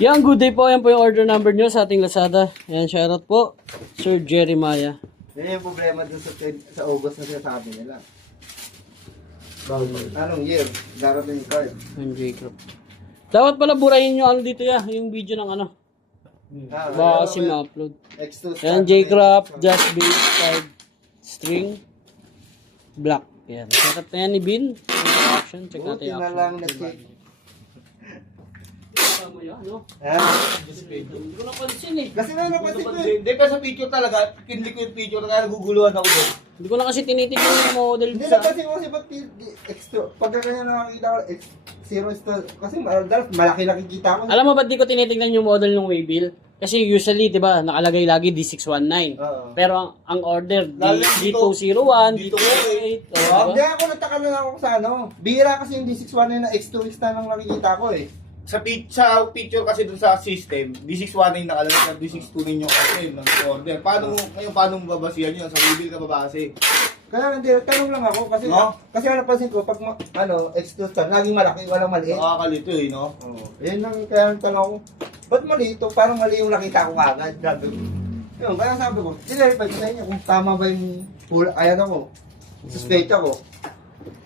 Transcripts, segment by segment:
Yan, good day po. Yan po yung order number nyo sa ating Lazada. Yan, shoutout po. Sir Jeremiah. Yan yung problema dun sa August na sinasabi nila. Anong year? Darating yung card. Yung J-Crop. Dapat pala burahin nyo ano dito ya, yung video ng ano. Baka kasi ma-upload. Yan, J-Crop, Just Beat, 5 string, black. Yan. Shoutout na yan ni Bin. Action, check natin yung action. Mo yan, no? Hindi ko napansin eh. Kasi na napansin ko eh. Hindi pa sa picture talaga, kinlik ko yung picture kaya naguguluhan ako doon. Hindi ko na kasi tinitignan yung model Hindi sa... napansin ko kasi ba't extra, pagka kanya nakakita ko, zero star, kasi malaki nakikita ko. Alam mo ba't di ko tinitignan yung model ng Waybill? Kasi usually, di ba, nakalagay lagi D619. Pero ang order, D201, D208. Hindi ako nataka na ako sa ano. Bira kasi yung D619 na X2 na lang nakikita ko eh. Sa picture kasi dun sa system, D619 nakalagay na D629 yung kasi ng order. Paano mo babasihan yun? Sa Waybill ka babase. Kaya hindi, tanong lang ako kasi No? kasi napansin ko pag X2 star, laging malaki, walang maliit. Nakakalito eh, no? Oo. Yan lang kaya tanong ako. Ba't mali ito? Parang mali yung nakita ko agad. Sabi ko. Yun, kaya sabi ko, sinarify ko sa inyo kung tama ba yung ayan ako. Suspecha ko.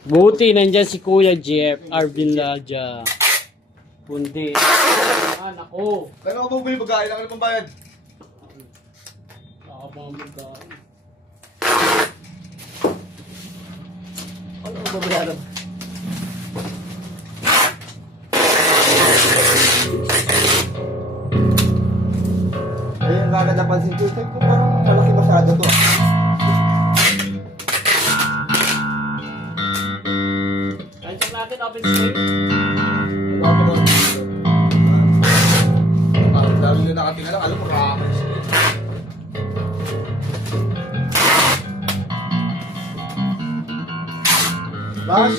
Buti, nandyan si Kuya Jeff, Arvin Laja. Bundi. Anak ko. Kaya ako bumili pagkain, lang ano pambayad? Nakapamagda. Ano ba bayaran? Ayun, kagad napansin ko. Sabi ko parang malaki masyado to. Kahit check natin, open screen. Parang dami na nakatingala, alam mo, rakas. Bash,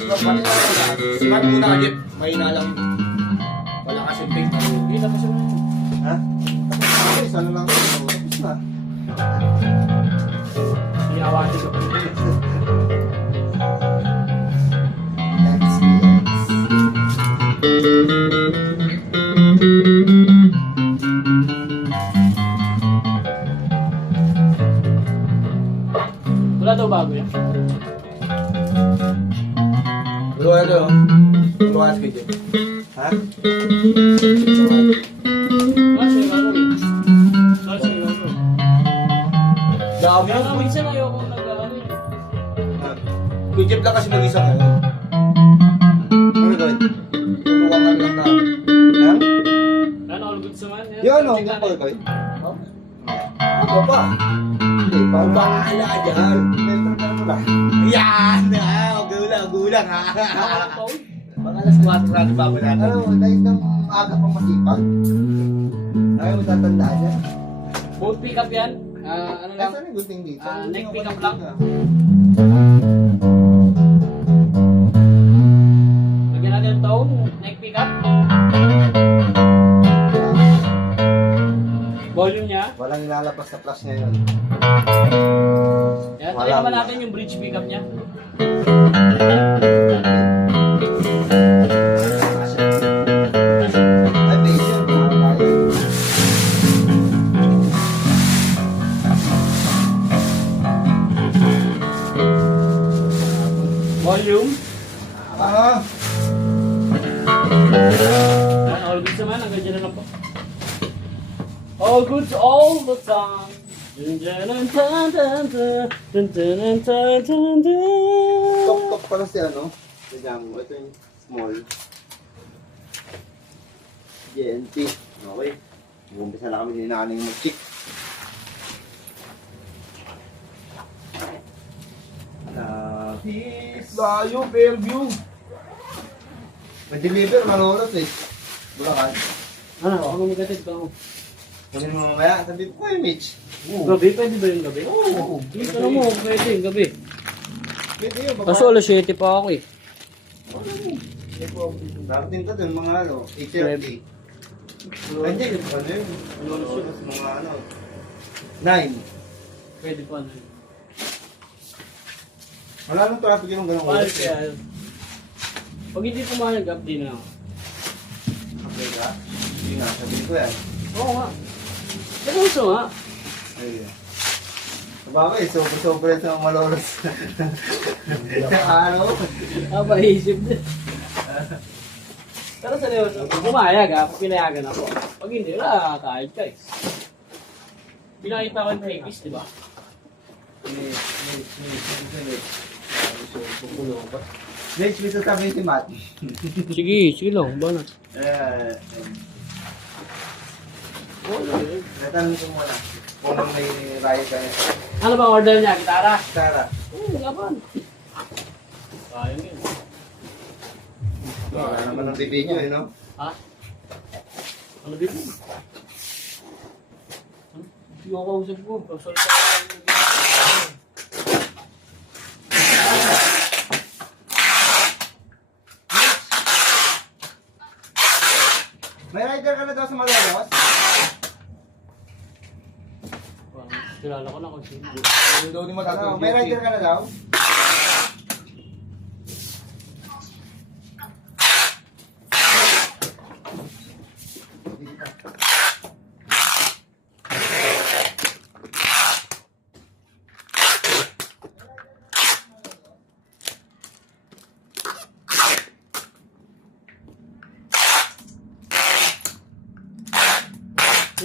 Simano muna ka, Jeff. Mahina lang yun. Wala kasi pink. Hindi, tapos yung... ha? Tapos ano lang ito. Tapos na. Iawati ko. Wala daw bago yan. Luwa na yun. Luwa ka, Jeff. Ha? Kasi bago eh. Kasi bago. Dami Kaya yun. nga minsan ayoko nag-ano eh. Kuya Jeff lang kasi mag-isa ngayon. Ano gawin? Tulungan ka lang namin. Yan? Ano, all good sa man? Yan o, yung call ko. Ano pa? Hindi, parang Bahala dyan. metro ka mo ba? Yan! Gulang ha. Nakalang taon? Mga alas 4 na ba ba natin? Ano, dahil ng aga pang masipag. Ayaw mo tatandaan yan. Boat pickup yan? Ano lang? Saan yung gunting dito? Neck pickup lang. Lagyan natin yung tone, neck pickup. Volume niya. Walang ilalabas sa flash ngayon. Yan, try Walang. naman natin yung bridge pickup niya. Ay, base yun. Volume. Ah! Yan, all good naman, hanggang dyan na lang po. All good all the time. Dun, dun, dun, dun, dun, dun, dun, dun, dun, dun, dun. Tok-tok pala si ano. Tignan mo, ito yung small. GNT. Okay. Umpisa na kami ni nanay mag-chick. Layo, Fairview. Mag-deliver, manonood eh. Bulacan. Ano, ako gumigatid ba ako? Kunin mo mamaya, sabi ko kayo, Mitch. Gabi, pwede ba yung gabi? Oo. Dito na mo, pwede yung gabi. Pwede yun, baka. Kaso alas 7 pa ako eh. Darating ka dun, mga ano, 8:30. Hindi, ano yun? Mga ano, 9. Pwede pa na. Wala nang traffic yung ganun Paano oras. kaya? Pag hindi pumayag, up din na ako. Okay ka? Sige nga, sabihin ko yan. Oo nga. Seryoso nga. Ayun. Sabagay, sobra-sobra sa mga malolos. Ano? Paisip din. Pero seryoso, kung pumayag ha, pag pinayagan ako. Pag hindi, wala kahit guys. Pinakita ko yung Pegis, di ba? Next, may sasabihin si Matt. Sige lang, banat. Natanong ko muna. Kung may riot ka niya. Ano ba order niya? Gitara? Tara. Oo, gaban. Sayang yun. Ano naman ang TV nyo, no? Ha? Ano dito? Hindi ako kausap ko. Kausap ko. May rider ka na daw sa Malolos? Kilala ko na kung sino. Ano daw ni Ano, may rider ka na daw?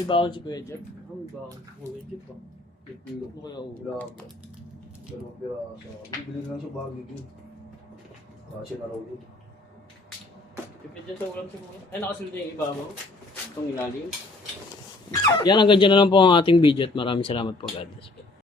May baon si Kuya Jeff? May baon si Kuya Jeff ba? Ano kaya ulo? Dalawang piraso. Bibili lang siya bagay yun. Kasi na raw yun. Pipid dyan sa ulam siguro. Ay, nakasulta yung ibabaw. Itong ilalim. Yan, hanggang dyan na lang po ang ating video at maraming salamat po, God bless.